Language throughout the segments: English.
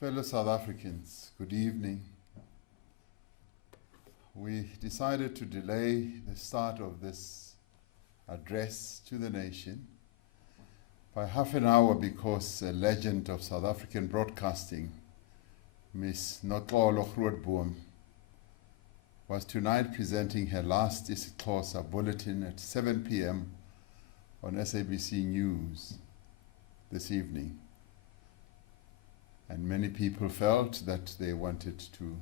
Fellow South Africans, good evening. We decided to delay the start of this address to the nation by half an hour because a legend of South African broadcasting, Ms. Notlolo Grootboom, was tonight presenting her last isiXhosa bulletin at 7 p.m. on SABC News this evening. And many people felt that they wanted to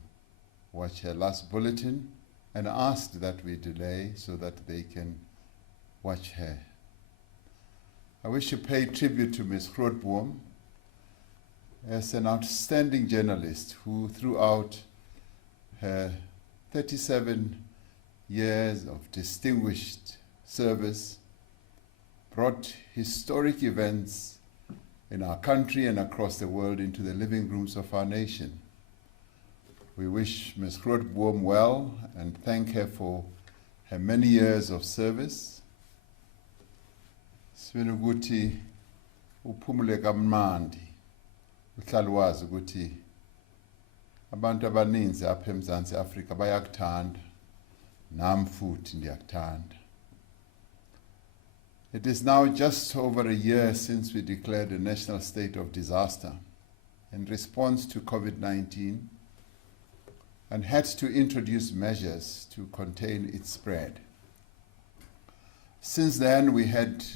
watch her last bulletin and asked that we delay so that they can watch her. I wish to pay tribute to Ms. Grootboom as an outstanding journalist who throughout her 37 years of distinguished service brought historic events in our country and across the world into the living rooms of our nation. We wish Ms. Grootboom well and thank her for her many years of service. Sifuna ukuthi uphumule kamnandi uhlale wazi ukuthi abantu abaninzi apha eMzantsi Afrika bayakuthanda nami futhi ndiyakuthanda. It is now just over a year since we declared a national state of disaster in response to COVID-19 and had to introduce measures to contain its spread. Since then, we had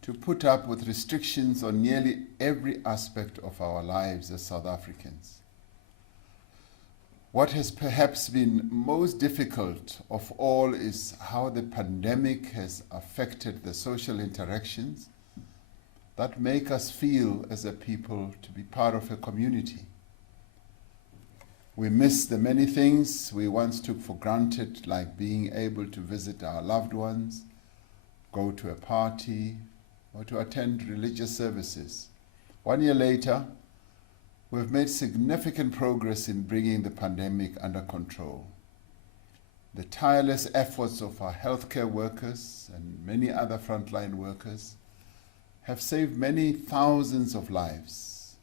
to put up with restrictions on nearly every aspect of our lives as South Africans. What has perhaps been most difficult of all is how the pandemic has affected the social interactions that make us feel as a people to be part of a community. We miss the many things we once took for granted, like being able to visit our loved ones, go to a party, or to attend religious services. 1 year later, we've made significant progress in bringing the pandemic under control. The tireless efforts of our healthcare workers and many other frontline workers have saved many thousands of lives.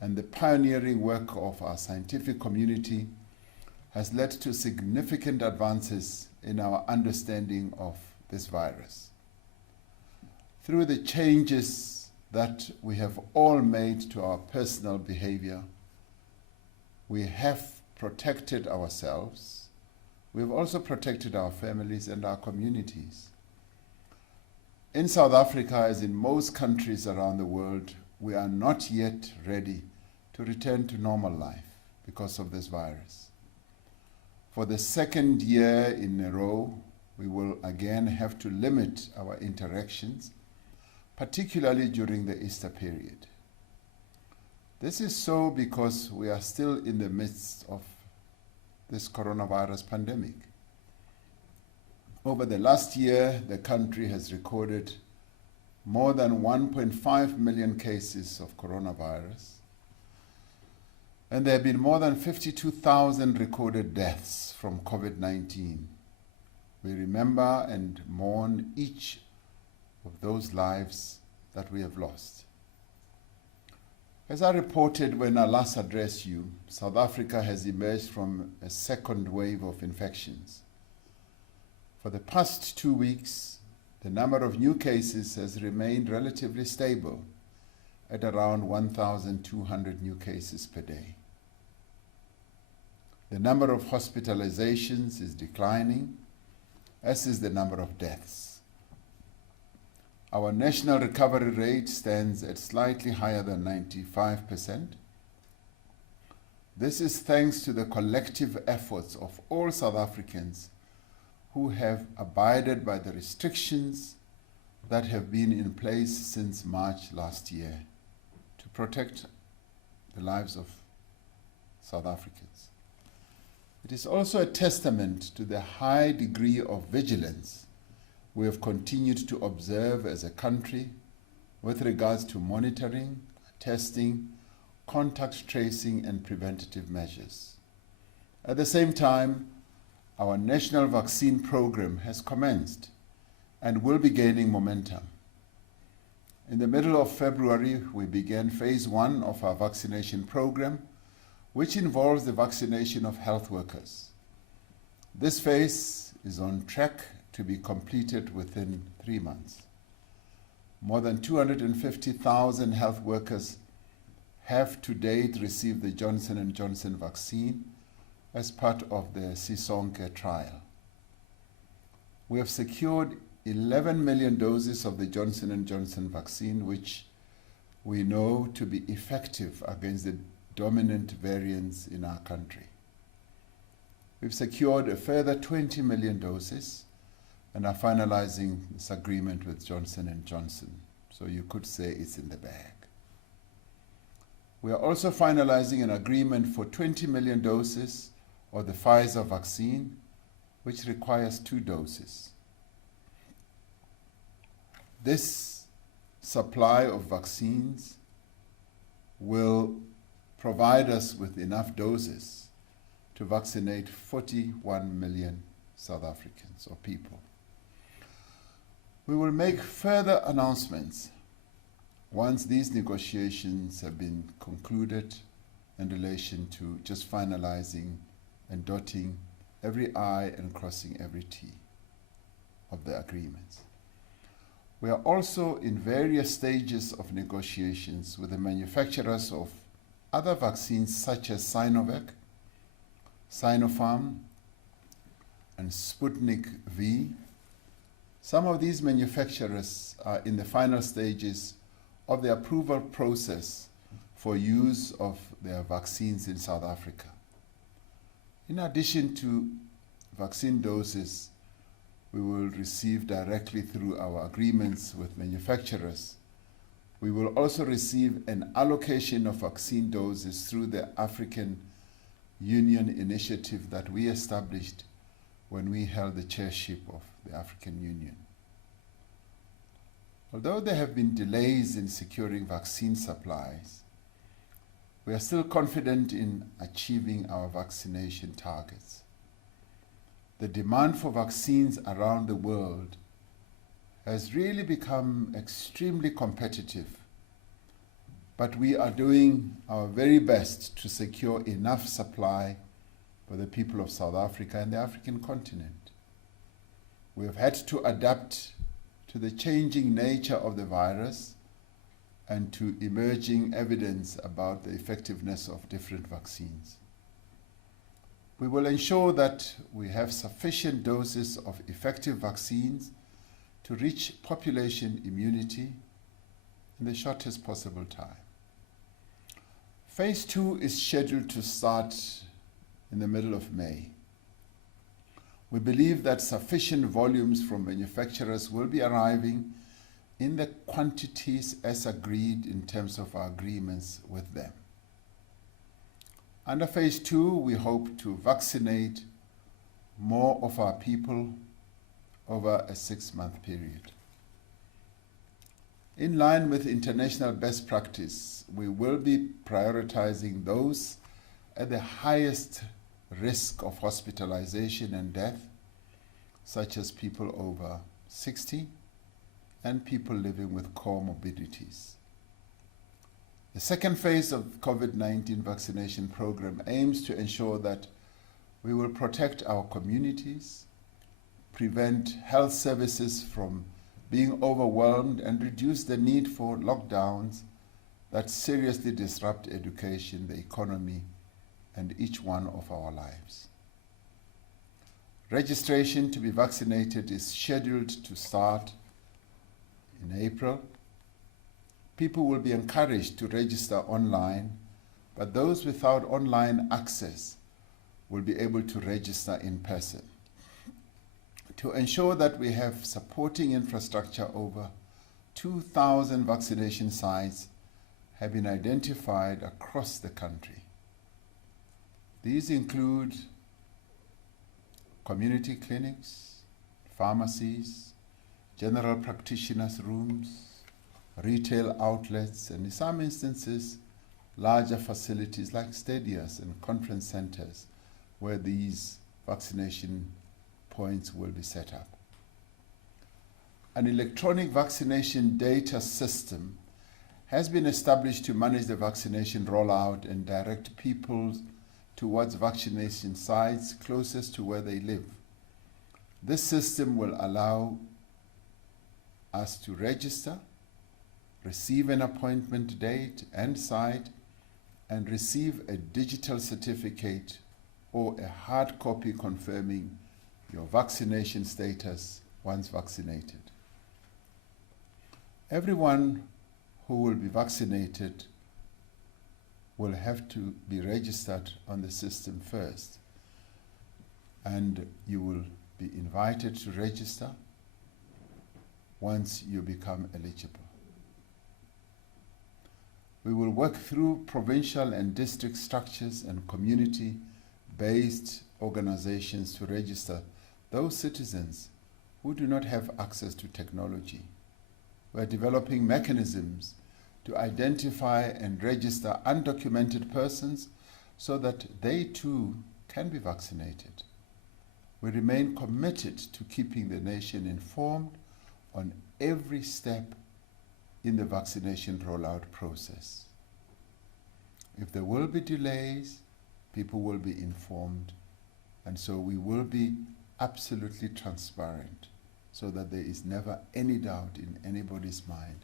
And the pioneering work of our scientific community has led to significant advances in our understanding of this virus. Through the changes that we have all made to our personal behavior, we have protected ourselves. We have also protected our families and our communities. In South Africa, as in most countries around the world, we are not yet ready to return to normal life because of this virus. For the second year in a row, we will again have to limit our interactions, particularly during the Easter period. This is so because we are still in the midst of this coronavirus pandemic. Over the last year, the country has recorded more than 1.5 million cases of coronavirus, and there have been more than 52,000 recorded deaths from COVID-19. We remember and mourn each of those lives that we have lost. As I reported when I last addressed you, South Africa has emerged from a second wave of infections. For the past 2 weeks, the number of new cases has remained relatively stable at around 1,200 new cases per day. The number of hospitalizations is declining, as is the number of deaths. Our national recovery rate stands at slightly higher than 95%. This is thanks to the collective efforts of all South Africans who have abided by the restrictions that have been in place since March last year to protect the lives of South Africans. It is also a testament to the high degree of vigilance we have continued to observe as a country with regards to monitoring, testing, contact tracing, and preventative measures. At the same time, our national vaccine program has commenced and will be gaining momentum. In the middle of February, we began phase 1 of our vaccination program, which involves the vaccination of health workers. This phase is on track to be completed within 3 months. More than 250,000 health workers have to date received the Johnson & Johnson vaccine as part of the Sisonke trial. We have secured 11 million doses of the Johnson & Johnson vaccine, which we know to be effective against the dominant variants in our country. We've secured a further 20 million doses and are finalizing this agreement with Johnson & Johnson. So you could say it's in the bag. We are also finalizing an agreement for 20 million doses of the Pfizer vaccine, which requires 2 doses. This supply of vaccines will provide us with enough doses to vaccinate 41 million South Africans or people. We will make further announcements once these negotiations have been concluded in relation to just finalizing and dotting every I and crossing every T of the agreements. We are also in various stages of negotiations with the manufacturers of other vaccines such as Sinovac, Sinopharm, and Sputnik V. Some of these manufacturers are in the final stages of the approval process for use of their vaccines in South Africa. In addition to vaccine doses we will receive directly through our agreements with manufacturers, we will also receive an allocation of vaccine doses through the African Union initiative that we established when we held the chairship of the African Union. Although there have been delays in securing vaccine supplies, we are still confident in achieving our vaccination targets. The demand for vaccines around the world has really become extremely competitive, but we are doing our very best to secure enough supply for the people of South Africa and the African continent. We have had to adapt to the changing nature of the virus and to emerging evidence about the effectiveness of different vaccines. We will ensure that we have sufficient doses of effective vaccines to reach population immunity in the shortest possible time. Phase 2 is scheduled to start in the middle of May. We believe that sufficient volumes from manufacturers will be arriving in the quantities as agreed in terms of our agreements with them. Under phase 2, we hope to vaccinate more of our people over a 6-month period. In line with international best practice, we will be prioritizing those at the highest risk of hospitalization and death, such as people over 60 and people living with comorbidities. The second phase of the COVID-19 vaccination program aims to ensure that we will protect our communities, prevent health services from being overwhelmed, and reduce the need for lockdowns that seriously disrupt education, the economy, and each one of our lives. Registration to be vaccinated is scheduled to start in April. People will be encouraged to register online, but those without online access will be able to register in person. To ensure that we have supporting infrastructure, over 2,000 vaccination sites have been identified across the country. These include community clinics, pharmacies, general practitioners' rooms, retail outlets, and in some instances, larger facilities like stadiums and conference centers where these vaccination points will be set up. An electronic vaccination data system has been established to manage the vaccination rollout and direct people towards vaccination sites closest to where they live. This system will allow us to register, receive an appointment date and site, and receive a digital certificate or a hard copy confirming your vaccination status once vaccinated. Everyone who will be vaccinated will have to be registered on the system first, and you will be invited to register once you become eligible. We will work through provincial and district structures and community-based organizations to register those citizens who do not have access to technology. We're developing mechanisms to identify and register undocumented persons so that they too can be vaccinated. We remain committed to keeping the nation informed on every step in the vaccination rollout process. If there will be delays, people will be informed, and so we will be absolutely transparent so that there is never any doubt in anybody's mind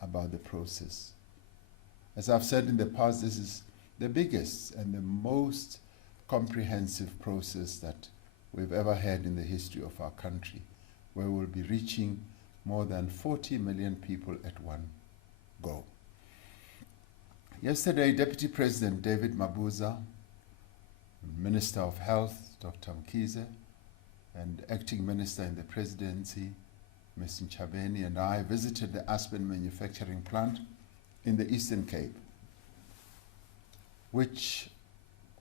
about the process. As I've said in the past, this is the biggest and the most comprehensive process that we've ever had in the history of our country, where we'll be reaching more than 40 million people at one go. Yesterday, Deputy President David Mabuza, Minister of Health, Dr. Mkhize, and Acting Minister in the Presidency, Ms. Nchabeni, and I visited the Aspen manufacturing plant in the Eastern Cape, which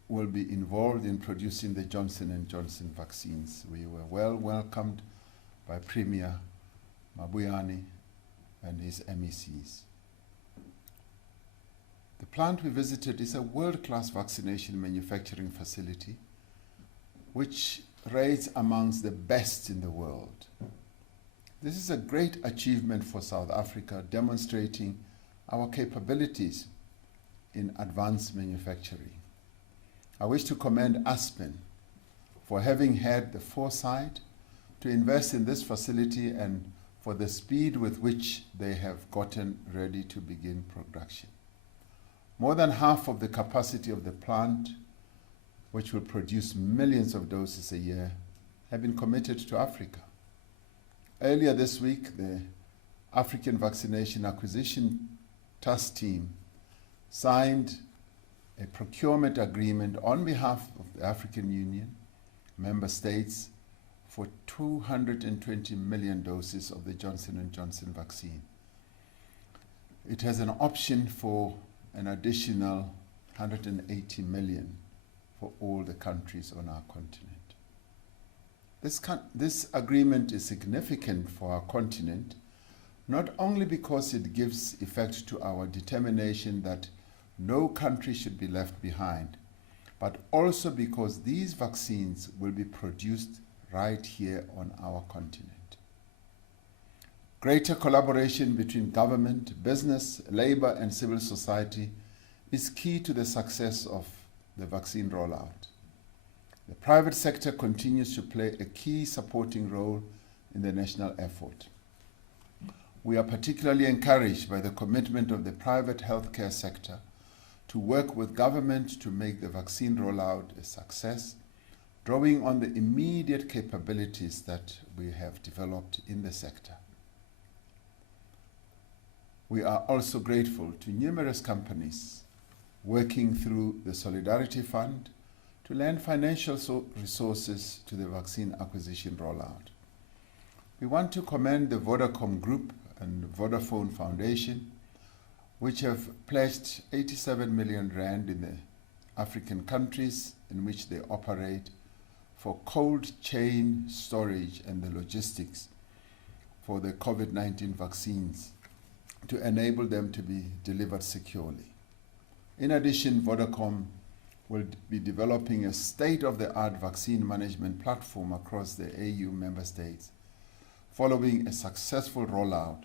will be involved in producing the Johnson & Johnson vaccines. We were well welcomed by Premier Mabuyane and his MECs. The plant we visited is a world-class vaccination manufacturing facility which rates amongst the best in the world. This is a great achievement for South Africa, demonstrating our capabilities in advanced manufacturing. I wish to commend Aspen for having had the foresight to invest in this facility and for the speed with which they have gotten ready to begin production. More than half of the capacity of the plant, which will produce millions of doses a year, have been committed to Africa. Earlier this week, the African Vaccination Acquisition Task Team signed a procurement agreement on behalf of the African Union, member states, for 220 million doses of the Johnson & Johnson vaccine. It has an option for an additional 180 million for all the countries on our continent. This agreement is significant for our continent, not only because it gives effect to our determination that no country should be left behind, but also because these vaccines will be produced right here on our continent. Greater collaboration between government, business, labor, and civil society is key to the success of the vaccine rollout. The private sector continues to play a key supporting role in the national effort. We are particularly encouraged by the commitment of the private healthcare sector to work with government to make the vaccine rollout a success, drawing on the immediate capabilities that we have developed in the sector. We are also grateful to numerous companies working through the Solidarity Fund to lend financial resources to the vaccine acquisition rollout. We want to commend the Vodacom Group and Vodafone Foundation, which have pledged 87 million rand in the African countries in which they operate for cold chain storage and the logistics for the COVID-19 vaccines to enable them to be delivered securely. In addition, Vodacom will be developing a state-of-the-art vaccine management platform across the AU member states following a successful rollout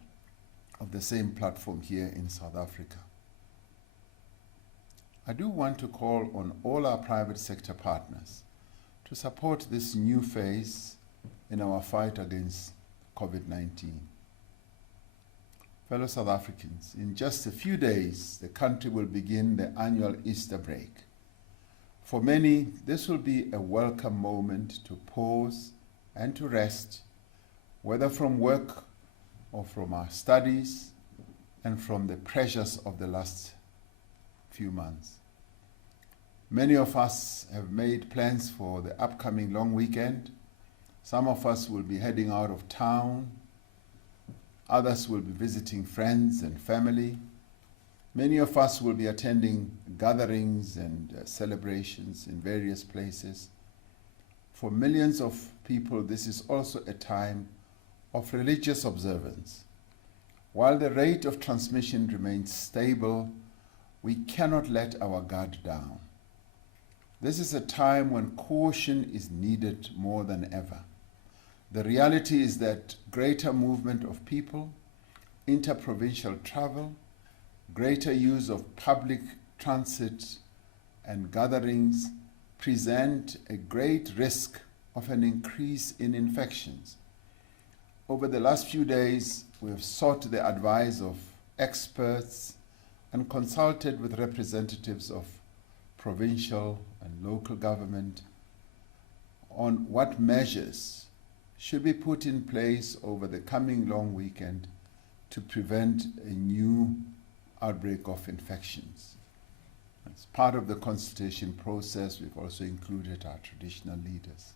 of the same platform here in South Africa. I do want to call on all our private sector partners to support this new phase in our fight against COVID-19. Fellow South Africans, in just a few days, the country will begin the annual Easter break. For many, this will be a welcome moment to pause and to rest, whether from work or from our studies and from the pressures of the last few months. Many of us have made plans for the upcoming long weekend. Some of us will be heading out of town. Others will be visiting friends and family. Many of us will be attending gatherings and celebrations in various places. For millions of people, this is also a time of religious observance. While the rate of transmission remains stable, we cannot let our guard down. This is a time when caution is needed more than ever. The reality is that greater movement of people, interprovincial travel, greater use of public transit and gatherings present a great risk of an increase in infections. Over the last few days, we have sought the advice of experts and consulted with representatives of provincial and local government on what measures should be put in place over the coming long weekend to prevent a new outbreak of infections. As part of the consultation process, we've also included our traditional leaders.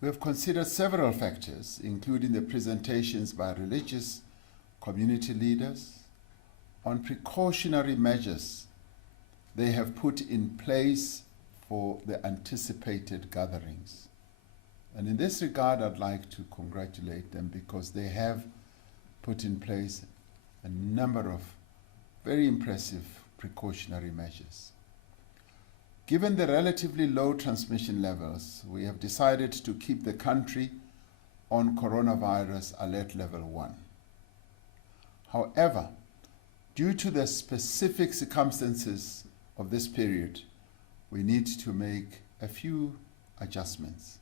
We have considered several factors, including the presentations by religious community leaders on precautionary measures they have put in place for the anticipated gatherings. And in this regard, I'd like to congratulate them because they have put in place a number of very impressive precautionary measures. Given the relatively low transmission levels, we have decided to keep the country on coronavirus alert level 1. However, due to the specific circumstances of this period, we need to make a few adjustments.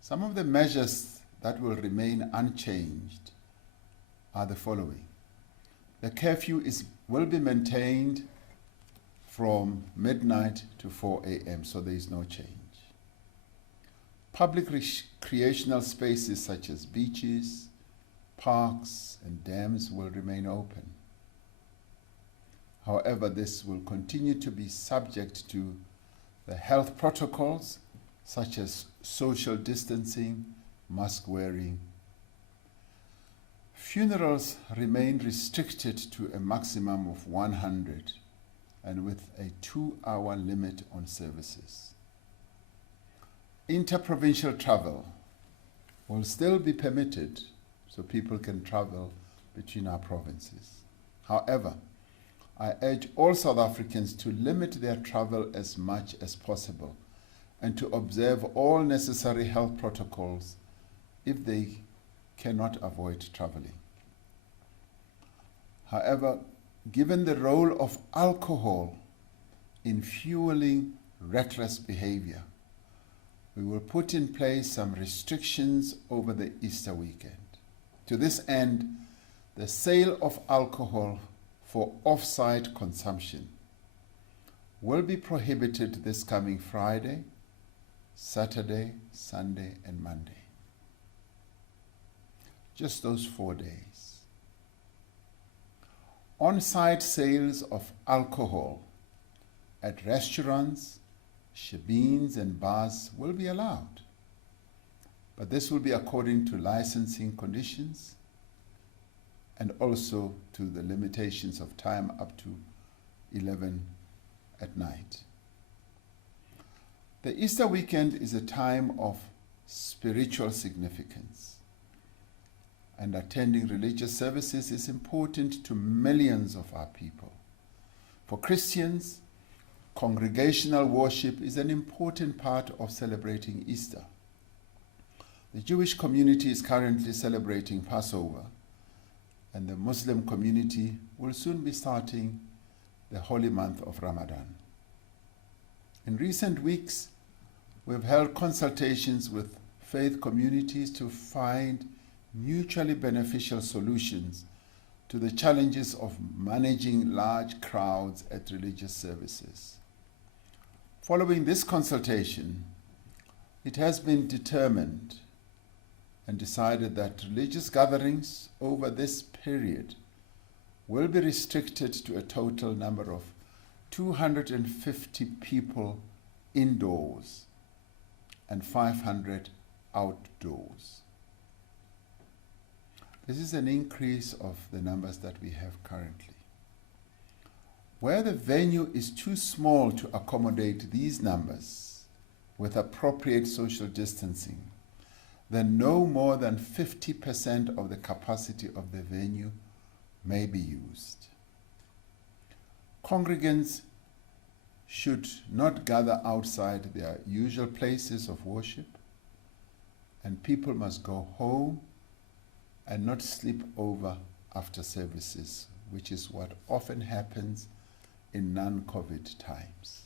Some of the measures that will remain unchanged are the following. The curfew will be maintained from midnight to 4 a.m., so there is no change. Public recreational spaces such as beaches, parks, and dams will remain open. However, this will continue to be subject to the health protocols such as social distancing, mask wearing. Funerals remain restricted to a maximum of 100 and with a 2-hour limit on services. Interprovincial travel will still be permitted, so people can travel between our provinces. However, I urge all South Africans to limit their travel as much as possible and to observe all necessary health protocols if they cannot avoid traveling. However, given the role of alcohol in fueling reckless behavior, we will put in place some restrictions over the Easter weekend. To this end, the sale of alcohol for off-site consumption will be prohibited this coming Friday, Saturday, Sunday, and Monday. Just those 4 days. On-site sales of alcohol at restaurants, shebeens, and bars will be allowed, but this will be according to licensing conditions and also to the limitations of time up to 11 at night. The Easter weekend is a time of spiritual significance, and attending religious services is important to millions of our people. For Christians, congregational worship is an important part of celebrating Easter. The Jewish community is currently celebrating Passover, and the Muslim community will soon be starting the holy month of Ramadan. In recent weeks, we've held consultations with faith communities to find mutually beneficial solutions to the challenges of managing large crowds at religious services. Following this consultation, it has been determined and decided that religious gatherings over this period will be restricted to a total number of 250 people indoors and 500 outdoors. This is an increase of the numbers that we have currently. Where the venue is too small to accommodate these numbers with appropriate social distancing, then no more than 50% of the capacity of the venue may be used. Congregants should not gather outside their usual places of worship, and people must go home and not sleep over after services, which is what often happens in non-COVID times.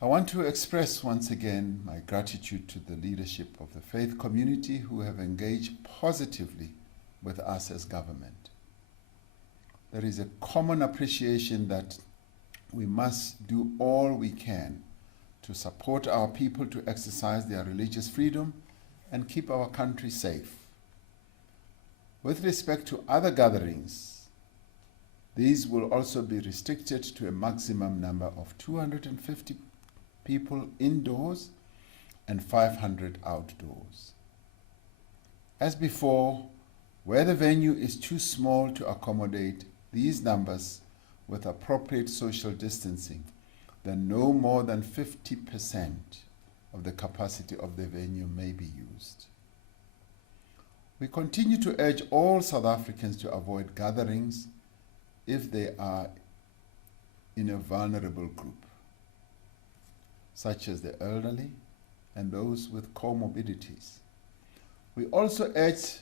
I want to express once again my gratitude to the leadership of the faith community who have engaged positively with us as government. There is a common appreciation that we must do all we can to support our people to exercise their religious freedom and keep our country safe. With respect to other gatherings, these will also be restricted to a maximum number of 250 people indoors and 500 outdoors. As before, where the venue is too small to accommodate these numbers with appropriate social distancing, then no more than 50% of the capacity of the venue may be used. We continue to urge all South Africans to avoid gatherings if they are in a vulnerable group, such as the elderly and those with comorbidities. We also urge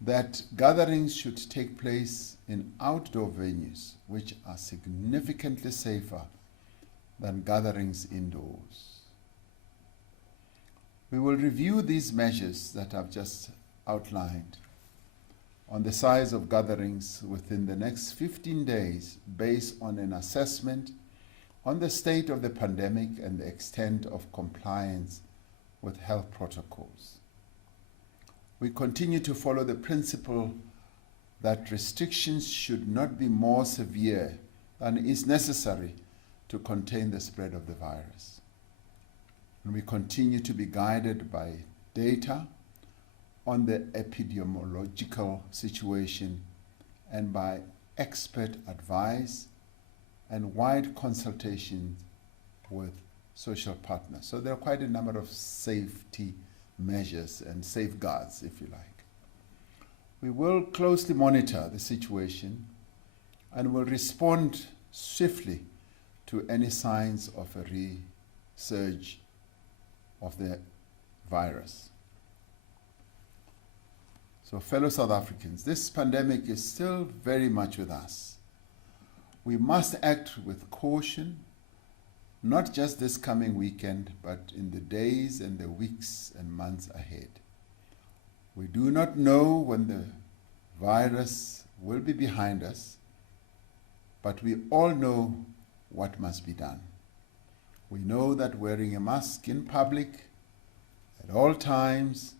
that gatherings should take place in outdoor venues, which are significantly safer than gatherings indoors. We will review these measures that I've just outlined on the size of gatherings within the next 15 days based on an assessment on the state of the pandemic and the extent of compliance with health protocols. We continue to follow the principle that restrictions should not be more severe than is necessary to contain the spread of the virus. And we continue to be guided by data on the epidemiological situation and by expert advice and wide consultation with social partners. So there are quite a number of safety measures and safeguards, if you like. We will closely monitor the situation and will respond swiftly to any signs of a resurge of the virus. So fellow South Africans, this pandemic is still very much with us. We must act with caution, not just this coming weekend, but in the days and the weeks and months ahead. We do not know when the virus will be behind us, but we all know what must be done. We know that wearing a mask in public at all times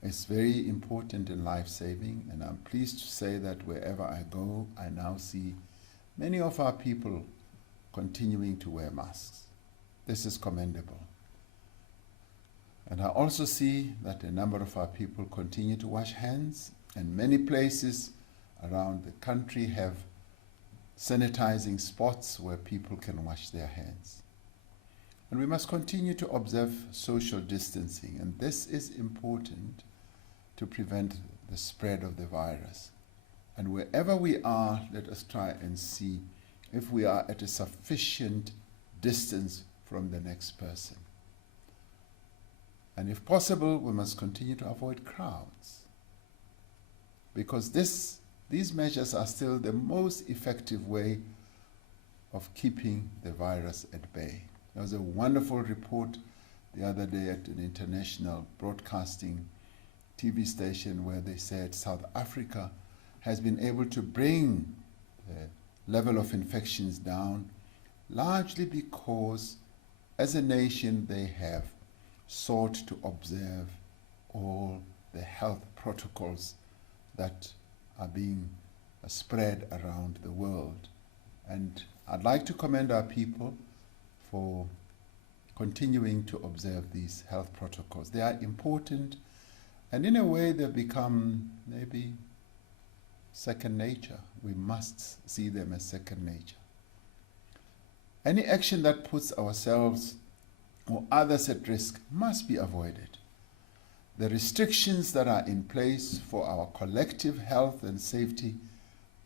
is very important and life-saving, and I'm pleased to say that wherever I go, I now see many of our people continuing to wear masks. This is commendable. And I also see that a number of our people continue to wash hands, and many places around the country have sanitizing spots where people can wash their hands. And we must continue to observe social distancing, and this is important to prevent the spread of the virus. And wherever we are, let us try and see if we are at a sufficient distance from the next person. And if possible, we must continue to avoid crowds, because these measures are still the most effective way of keeping the virus at bay. There was a wonderful report the other day at an international broadcasting TV station where they said South Africa has been able to bring the level of infections down, largely because as a nation they have sought to observe all the health protocols that are being spread around the world. And I'd like to commend our people for continuing to observe these health protocols. They are important, and in a way they've become maybe second nature. We must see them as second nature. Any action that puts ourselves or others at risk must be avoided. The restrictions that are in place for our collective health and safety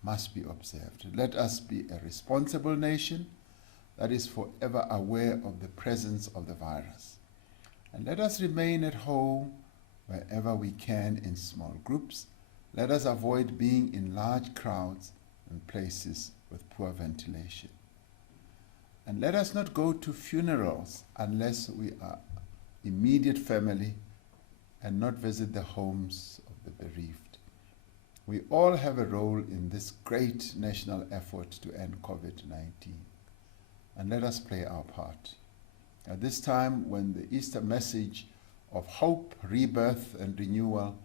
must be observed. Let us be a responsible nation that is forever aware of the presence of the virus. And let us remain at home wherever we can in small groups. Let us avoid being in large crowds and places with poor ventilation. And let us not go to funerals unless we are immediate family, and not visit the homes of the bereaved. We all have a role in this great national effort to end COVID-19. And let us play our part. At this time, when the Easter message of hope, rebirth, and renewal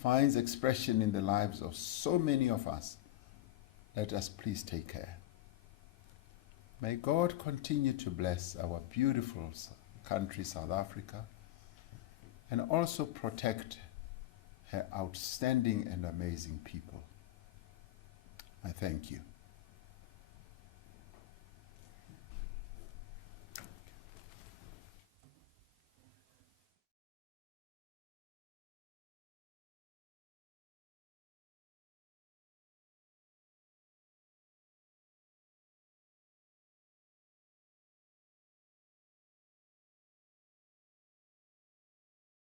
finds expression in the lives of so many of us, let us please take care. May God continue to bless our beautiful country, South Africa, and also protect her outstanding and amazing people. I thank you.